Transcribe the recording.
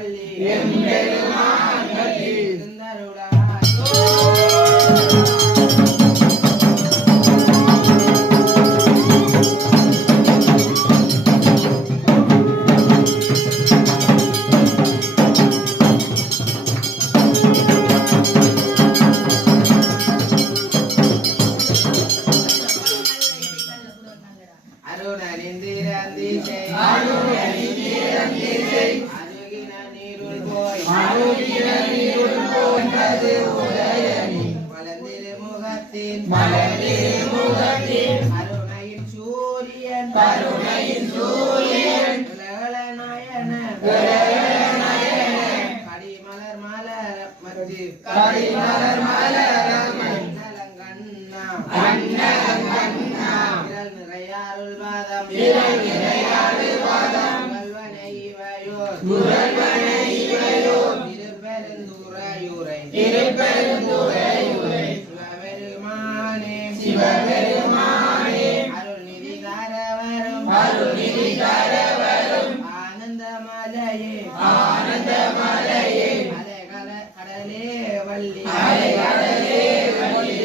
வள்ளி எம்பெருமான் வள்ளி அருணையின் சூரியன் கடிமலர் மலர் நிறையாருள் வாதம் திருப்பெருந்துறையூரை சிவபெருமானே அருள்நிதி தரவரும் ஆனந்தமலையே கடலே வள்ளி